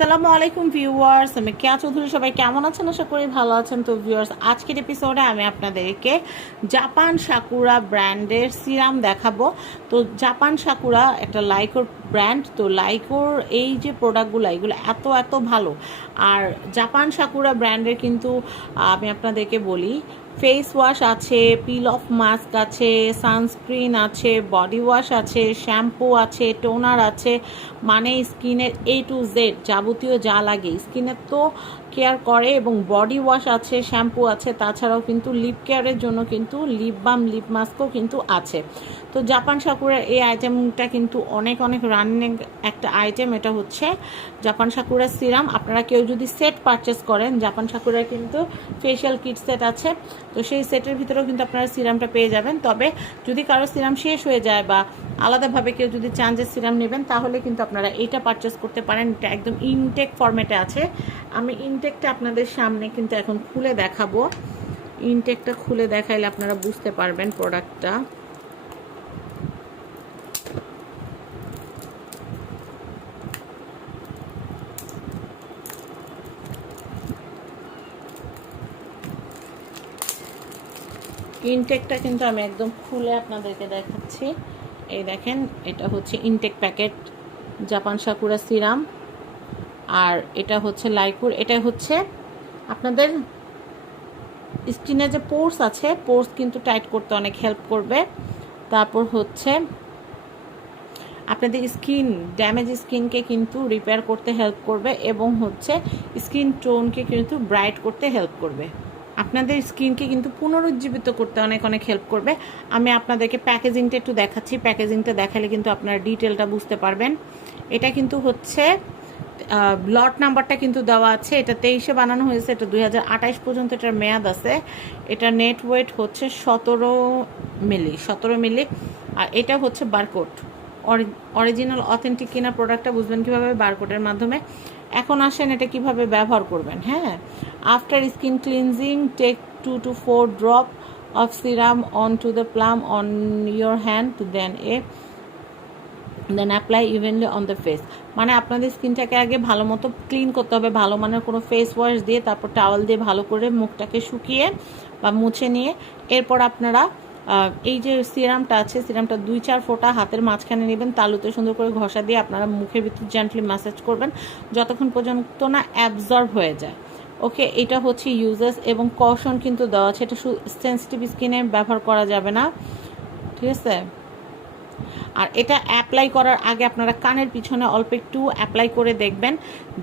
আসসালামু আলাইকুম ভিউয়ার্স, আমি কেয়া চৌধুরী, সবাই কেমন আছেন? আশা করি ভালো আছেন। তো ভিউয়ার্স, আজকের এপিসোডে আমি আপনাদেরকে জাপান সাকুরা ব্র্যান্ডের সিরাম দেখাবো। তো জাপান সাকুরা একটা লাইকোর ব্র্যান্ড, তো লাইকোর এই যে প্রোডাক্টগুলো এগুলো এত এত ভালো। আর জাপান সাকুরা ব্র্যান্ডের কিন্তু, আমি আপনাদেরকে বলি ফেস ওয়াশ আছে পিল অফ মাস্ক আছে সানস্ক্রিন আছে বডি ওয়াশ আছে শ্যাম্পু আছে টোনার আছে মানে স্কিনের এ টু জেড যাবতীয় যা লাগে। স্কিনের তো কেয়ার করে এবং বডি ওয়াশ আছে শ্যাম্পু আছে, তাছাড়াও কিন্তু লিপ কেয়ারের জন্য কিন্তু লিপ বাম লিপ মাস্কও কিন্তু আছে। তো জাপান সাকুরার এই আইটেমটা কিন্তু অনেক অনেক রানিং একটা আইটেম এটা হচ্ছে জাপান সাকুরার সিরাম আপনারা কেউ যদি সেট পারচেস করেন জাপান সাকুরার কিন্তু ফেশিয়াল কিট সেট আছে। তো সেই সেটের ভিতরেও কিন্তু আপনারা সিরামটা পেয়ে যাবেন। তবে যদি কারও সিরাম শেষ হয়ে যায় বা আলাদাভাবে কেউ যদি চান যে সিরাম নেবেন, তাহলে কিন্তু আপনারা এইটা পারচেস করতে পারেন। এটা একদম ইনটেক ফরম্যাটে আছে। আমি ইনটেকটা আপনাদের সামনে কিন্তু এখন খুলে দেখাবো। ইনটেকটা খুলে দেখাইলে আপনারা বুঝতে পারবেন প্রোডাক্টটা ইনটেকটা কিন্তু আমি একদম খুলে আপনাদেরকে দেখাচ্ছি। এই দেখেন, এটা হচ্ছে intact packet Japan Sakura serum আর এটা হচ্ছে লাইকুর, এটা হচ্ছে আপনাদের স্কিনে যে পোর্স আছে, পোর্স কিন্তু টাইট করতে অনেক হেল্প করবে। তারপর হচ্ছে আপনাদের স্কিন, ড্যামেজ স্কিনকে কিন্তু রিপেয়ার করতে হেল্প করবে এবং হচ্ছে স্কিন টোনকে কিন্তু ব্রাইট করতে হেল্প করবে। আপনাদের স্কিনকে কিন্তু পুনরুজ্জীবিত করতে অনেক অনেক হেল্প করবে। আমি আপনাদেরকে প্যাকেজিংটা একটু দেখাচ্ছি। প্যাকেজিংটা দেখালে কিন্তু আপনারা ডিটেলটা বুঝতে পারবেন। এটা কিন্তু হচ্ছে লট নাম্বারটা কিন্তু দেওয়া আছে। এটা তেইশে বানানো হয়েছে, এটা দুই পর্যন্ত এটার মেয়াদ আছে। এটা নেট ওয়েট হচ্ছে সতেরো মিলি সতেরো মিলি আর এটা হচ্ছে বারকোড অরিজিনাল অথেন্টিক কিনা প্রোডাক্টটা বুঝবেন কীভাবে বারকোডের মাধ্যমে। এখন আসেন এটা কীভাবে ব্যবহার করবেন হ্যাঁ? After skin cleansing take two to four drop of serum on to the palm on your hand then a then apply evenly on the face মানে আপনাদের স্কিনটাকে আগে ভালো মতো ক্লিন করতে হবে, ভালো মানের কোনো ফেস ওয়াশ দিয়ে তারপর টাওয়াল দিয়ে ভালো করে মুখটাকে শুকিয়ে বা মুছে নিয়ে এরপর আপনারা এই যে সিরামটা আছে সিরামটা দুই চার ফোঁটা হাতের মাঝখানে নেবেন, তালুতে সুন্দর করে ঘষা দিয়ে আপনারা মুখের ভিতর জেন্টলি ম্যাসাজ করবেন, যতক্ষণ পর্যন্ত না অ্যাবজর্ব হয়ে যায়। ওকে এটা হচ্ছে ইউজেস এবং কশন কিন্তু দেওয়া আছে, এটা সেন্সিটিভ স্কিনে ব্যবহার করা যাবে না। ঠিক আছে? আর এটা অ্যাপ্লাই করার আগে আপনারা কানের পিছনে অল্প একটু অ্যাপ্লাই করে দেখবেন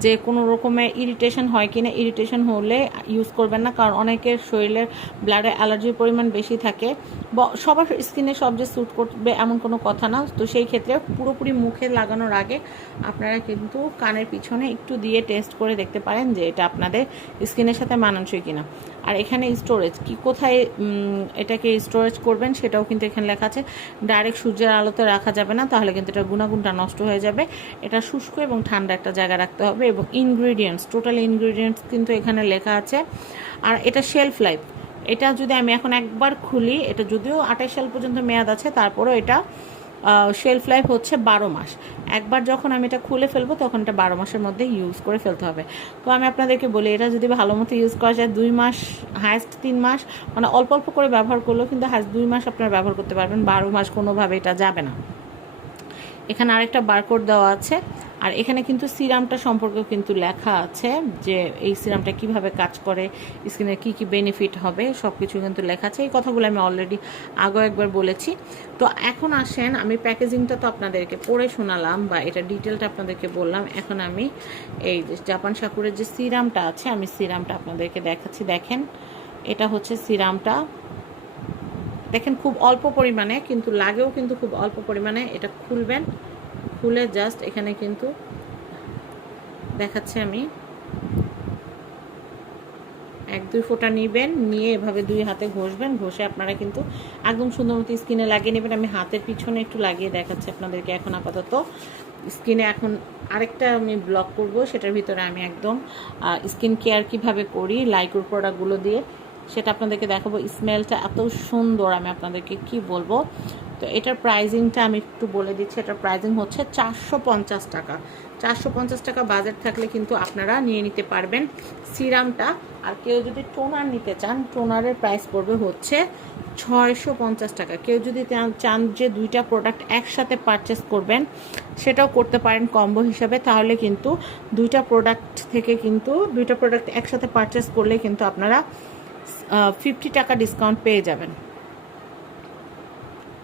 যে কোনো রকমের ইরিটেশন হয় কিনা। ইরিটেশন হলে ইউজ করবেন না, কারণ অনেকের শরীরের ব্লাডে অ্যালার্জির পরিমাণ বেশি থাকে। সবার স্কিনে সব যে স্যুট করবে এমন কোনো কথা না। তো সেই ক্ষেত্রে পুরোপুরি মুখে লাগানোর আগে আপনারা কিন্তু কানের পিছনে একটু দিয়ে টেস্ট করে দেখতে পারেন যে এটা আপনাদের স্কিনের সাথে মানানসই কিনা। আর এখানে স্টোরেজ কি কোথায় এটাকে স্টোরেজ করবেন সেটাও কিন্তু এখানে লেখা আছে। ডাইরেক্ট সূর্যের আলোতে রাখা যাবে না, তাহলে কিন্তু এটা গুণাগুণটা নষ্ট হয়ে যাবে। এটা শুষ্ক এবং ঠান্ডা একটা জায়গা রাখতে হবে এবং ইনগ্রিডিয়েন্টস টোটাল ইনগ্রিডিয়েন্টস কিন্তু এখানে লেখা আছে। আর এটা শেলফ লাইফ এটা যদি আমি এখন একবার খুলি, এটা যদিও আটাইশ সাল পর্যন্ত মেয়াদ আছে, তারপরও এটা শেলফ লাইফ হচ্ছে বারো মাস। একবার যখন আমি এটা খুলে ফেলব, তখন এটা বারো মাসের মধ্যে ইউজ করে ফেলতে হবে। তো আমি আপনাদেরকে বলি, এটা যদি ভালো মতো ইউজ করা যায়, দুই মাস হায়েস্ট তিন মাস মানে অল্প অল্প করে ব্যবহার করলেও কিন্তু হায়েস্ট দুই মাস আপনারা ব্যবহার করতে পারবেন। বারো মাস কোনোভাবে এটা যাবে না। এখানে আরেকটা বারকোড দেওয়া আছে। আর এখানে কিন্তু সিরামটা সম্পর্কেও কিন্তু লেখা আছে যে এই সিরামটা কীভাবে কাজ করে স্কিনের কি কি বেনিফিট হবে সব কিছু কিন্তু লেখা আছে। এই কথাগুলো আমি অলরেডি আগেও একবার বলেছি। তো এখন আসেন, আমি প্যাকেজিংটা তো আপনাদেরকে পড়ে শোনালাম বা এটা ডিটেলটা আপনাদেরকে বললাম। এখন আমি এই জাপান সাকুরের যে সিরামটা আছে, আমি সিরামটা আপনাদেরকে দেখাচ্ছি। দেখেন, এটা হচ্ছে সিরামটা। দেখেন, খুব অল্প পরিমাণে, কিন্তু লাগেও কিন্তু খুব অল্প পরিমাণে এটা খুলবেন। খুলে জাস্ট এখানে কিন্তু দেখাচ্ছি আমি। এক, দুই ফোঁটা নিবেন, নিয়ে এভাবে দুই হাতে ঘষবেন, ঘষে আপনারা কিন্তু একদম সুন্দর মতো স্কিনে লাগিয়ে নেবেন। আমি হাতের পিছনে একটু লাগিয়ে দেখাচ্ছি আপনাদেরকে এখন আপাতত। স্কিনে এখন আরেকটা আমি ব্লক করব, সেটার ভিতরে আমি একদম স্কিন কেয়ার কীভাবে করি লাইকুর প্রোডাক্টগুলো দিয়ে, সেটা আপনাদেরকে দেখাবো। স্মেলটা এত সুন্দর, আমি আপনাদেরকে কি বলব? তো এটার প্রাইজিংটা আমি একটু বলে দিচ্ছি। এটার প্রাইজিং হচ্ছে চারশো পঞ্চাশ টাকা। চারশো পঞ্চাশ টাকা বাজেট থাকলে কিন্তু আপনারা নিয়ে নিতে পারবেন সিরামটা আর কেউ যদি টোনার নিতে চান টোনারের প্রাইস পড়বে হচ্ছে ছয়শো পঞ্চাশ টাকা। কেউ যদি চান- যে দুইটা প্রোডাক্ট একসাথে পারচেস করবেন, সেটাও করতে পারেন কম্বো হিসাবে। তাহলে কিন্তু দুইটা প্রোডাক্ট থেকে কিন্তু, দুইটা প্রোডাক্ট একসাথে পারচেস করলে কিন্তু আপনারা ফিফটি টাকা ডিসকাউন্ট পেয়ে যাবেন।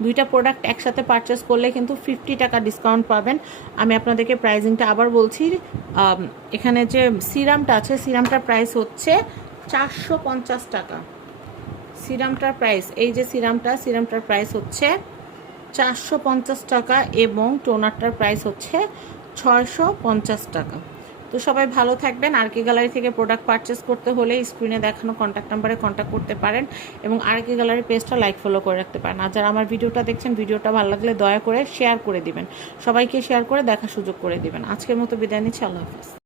দুইটা প্রোডাক্ট একসাথে পারচেস করলে কিন্তু ফিফটি টাকা ডিসকাউন্ট পাবেন। আমি আপনাদেরকে প্রাইজিংটা আবার বলছি এখানে যে সিরামটা আছে সিরামটার প্রাইস হচ্ছে চারশো পঞ্চাশ টাকা। সিরামটার প্রাইস এই যে সিরামটা সিরামটার প্রাইস হচ্ছে চারশো পঞ্চাশ টাকা এবং টোনারটার প্রাইস হচ্ছে ছয়শো পঞ্চাশ টাকা। তো সবাই ভালো থাকবেন। আর কে গ্যালারি থেকে প্রোডাক্ট পারচেস করতে হলে স্ক্রিনে দেখানো কন্ট্যাক্ট নাম্বারে কন্ট্যাক্ট করতে পারেন এবং আর কে গ্যালারি পেজটা লাইক ফলো করে রাখতে পারেন। আর যারা আমার ভিডিওটা দেখছেন, ভিডিওটা ভালো লাগলে দয়া করে শেয়ার করে দিবেন। সবাইকে শেয়ার করে দেখার সুযোগ করে দিবেন। আজকের মতো বিদায় নিচ্ছি, আল্লাহ হাফিজ।